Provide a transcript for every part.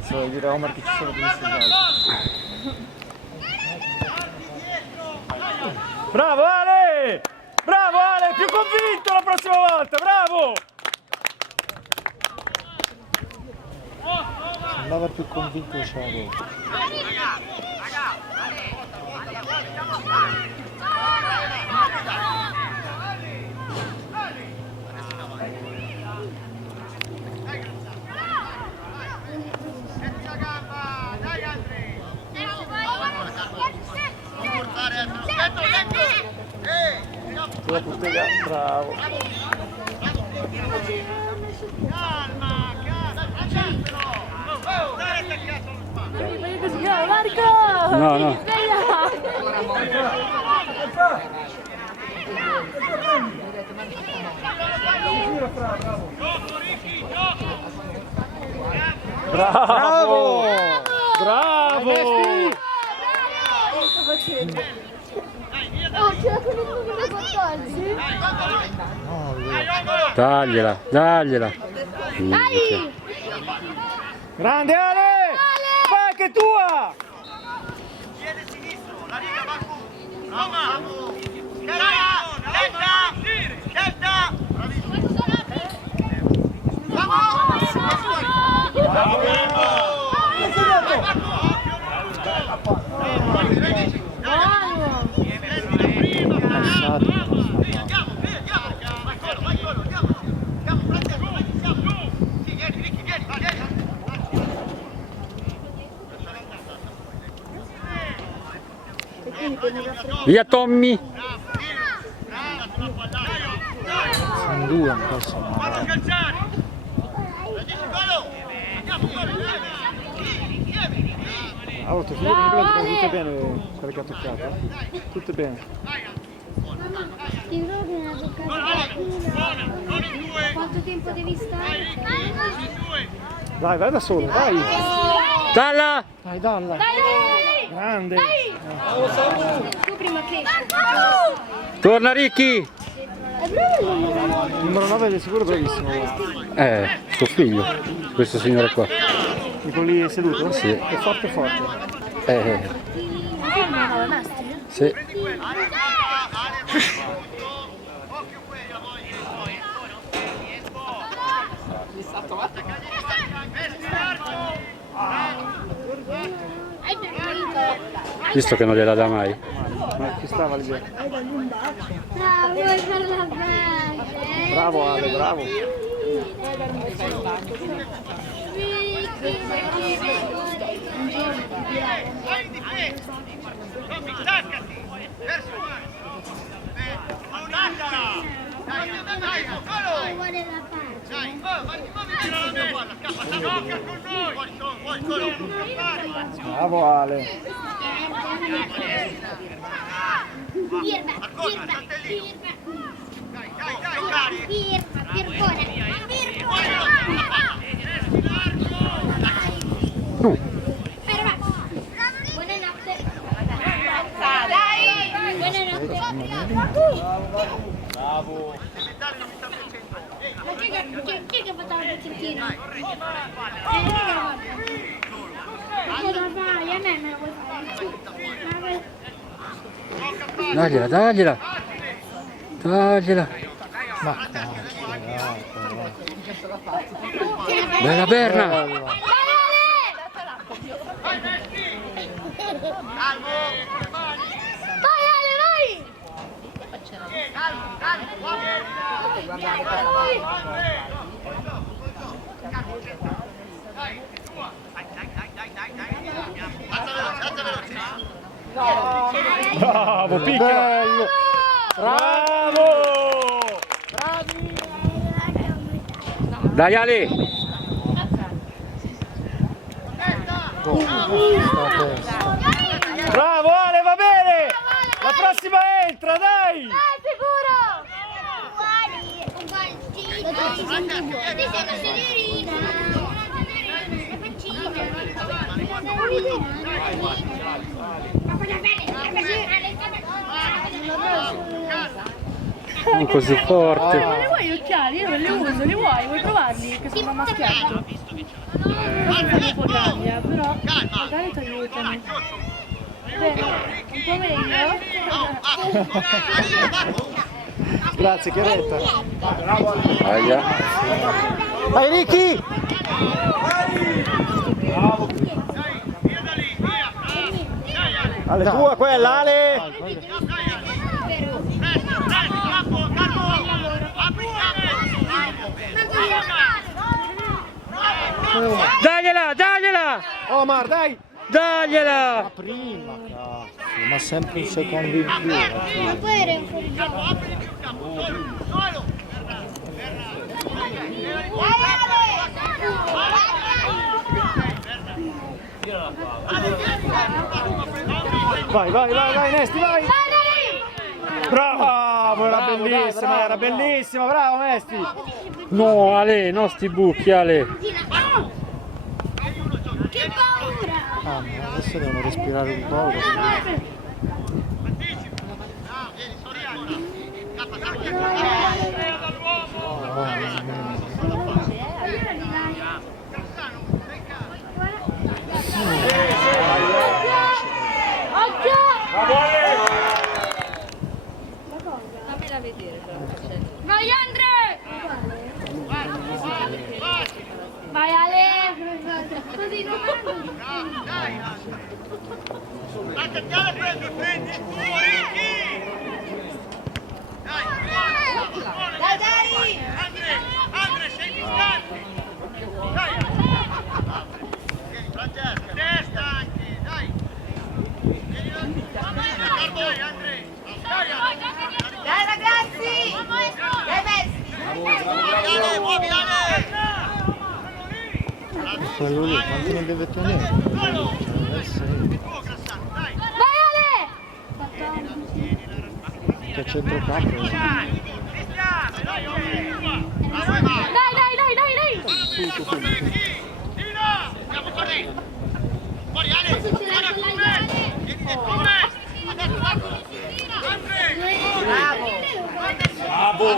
So, dire a Omar che ci sono dei segnali. Bravo Ale! Bravo Ale, più convinto la prossima volta, bravo! Sembrava più convinto che c'era gol. La Puttega, bravo. Marco! No, no. Bravo! Bravo! Oh, c'era con il numero 14. Dagliela, dagliela. Dai! Grande Ale! Vai che è tua! Piede sinistro, la riga va su. Roma! Scelta! Scelta! Via Tommy! Sono due un po' sono. Allora, ti figlio tutte bene quelle che ha toccato? Tutte bene. Ti ricordo che ne ha toccato quanto tempo devi stare? Dai, vai da solo, vai! Dalla! Dai, dalla! Grande! Tu prima che... Torna Ricky! Il numero 9 è sicuro bravissimo. Suo figlio, questo signore qua. Di quello lì seduto? Sì. È forte forte. Sì. Visto che non gliela dà mai. Ma ci stava lì. Bravo, vuoi fare la base? Bravo Ale, bravo. Vai in difesa! Tommy, staccati! Verso attaccala! Dai, solo! Vuole la pace. Dai, muoviti la guarda, scappa, gioca con noi! Vuoi solo! Bravo Ale. Firma, buonanotte. Dai! Buonanotte. Bravo. Ma chi è che ha fatto la pezzettino? Cosa fai? A me lo vuoi fare? Dagliela, dagliela! Dagliela! Ma Bella Berna! Vai Ale, vai! bravo, piccola! Bello! Bravo! Dai Ale! Bravo Ale, va bene! La prossima entra, dai! Non così forte. Ma li vuoi gli occhiali? Io non li uso, li vuoi? Vuoi provarli? Che sono maschiato. Non sono un po' grandi, però magari ti aiutano. Bene, un po' meglio. Grazie, Chiaretta. Aia. Vai Ricky! Ale, tua quella, Ale! Dagliela, dagliela! Omar, dai! Dagliela! Prima, cazzo, ma sempre un secondo in più. Ma poi era in fuori gioco. Vai, Nesti, vai! Bravo, era bellissima, bravo Nesti! No, Ale, non sti buchi, Ale. Che paura! Ah, ma adesso devono respirare un po'. Vai Andre! Vai Ale! Così non Attaccare preso, prendi il tuo Ricky! Dai! Andre, sei distante! Dai! Francesca, testa anche, dai! Dai, Andre! Dai ragazzi! Dai Messi! Muovi Ale! Quello lì, quanto ne deve tenere? Vai Ale! Che centrocampo. Dai! Andiamo fuori! Fuori Ale! Fuori con me! Vieni con me! Adesso Andre! Bravo!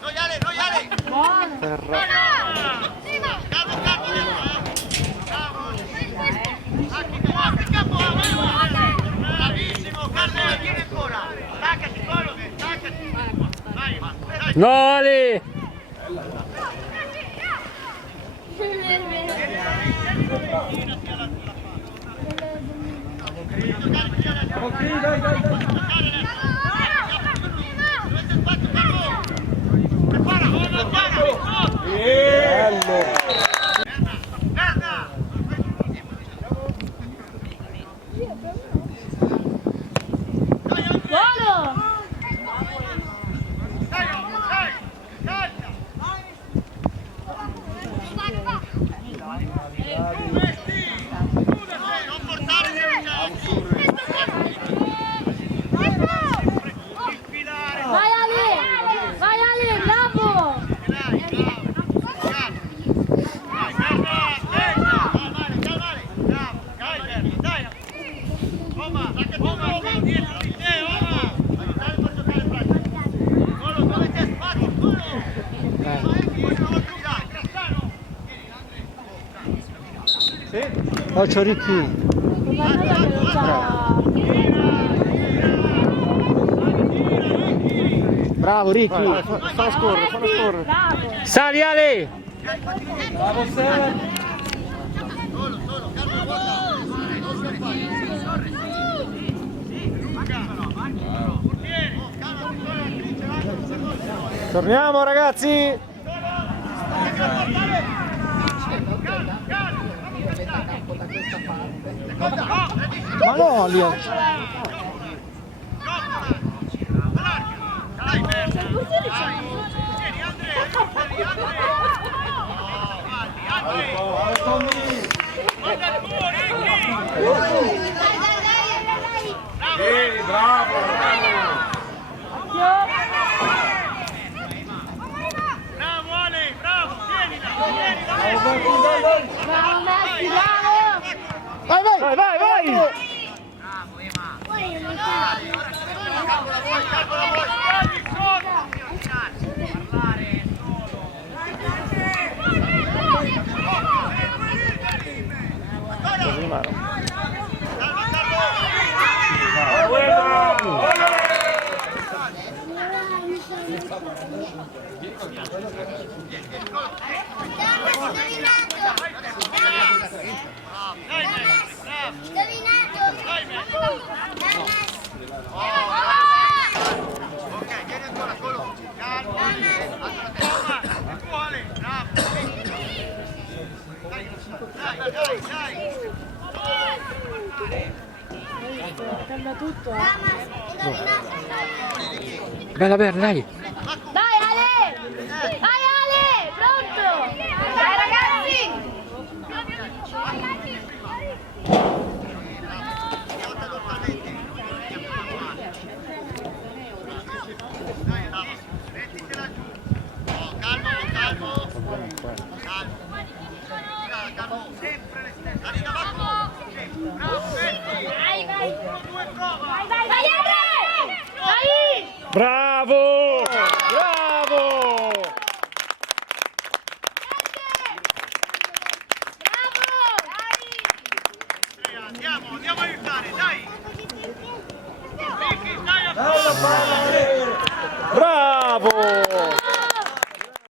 Noi Ale! Terra. Calmo dentro! Bravo! Anche capo! Bravissimo! Calmo, vieni ancora! Staccati, solo! Staccati! Vai! No, Ale. Vai Ale, bravo! Oh, c'ho Ricky. Bravo Ricky. Fa scorrere. Sali Ale! Torniamo ragazzi! Ma no, lì. Bravo Ale, bravo, tienila! Bravo Messi, bravo! Vai! Poi non lo so. Calcola voi, cambia tutto. Bella Berna, dai! Dai Ale! Dai Ale! Pronto! Dai ragazzi! Bravo! Bravo! Andiamo a aiutare, dai! Bravo!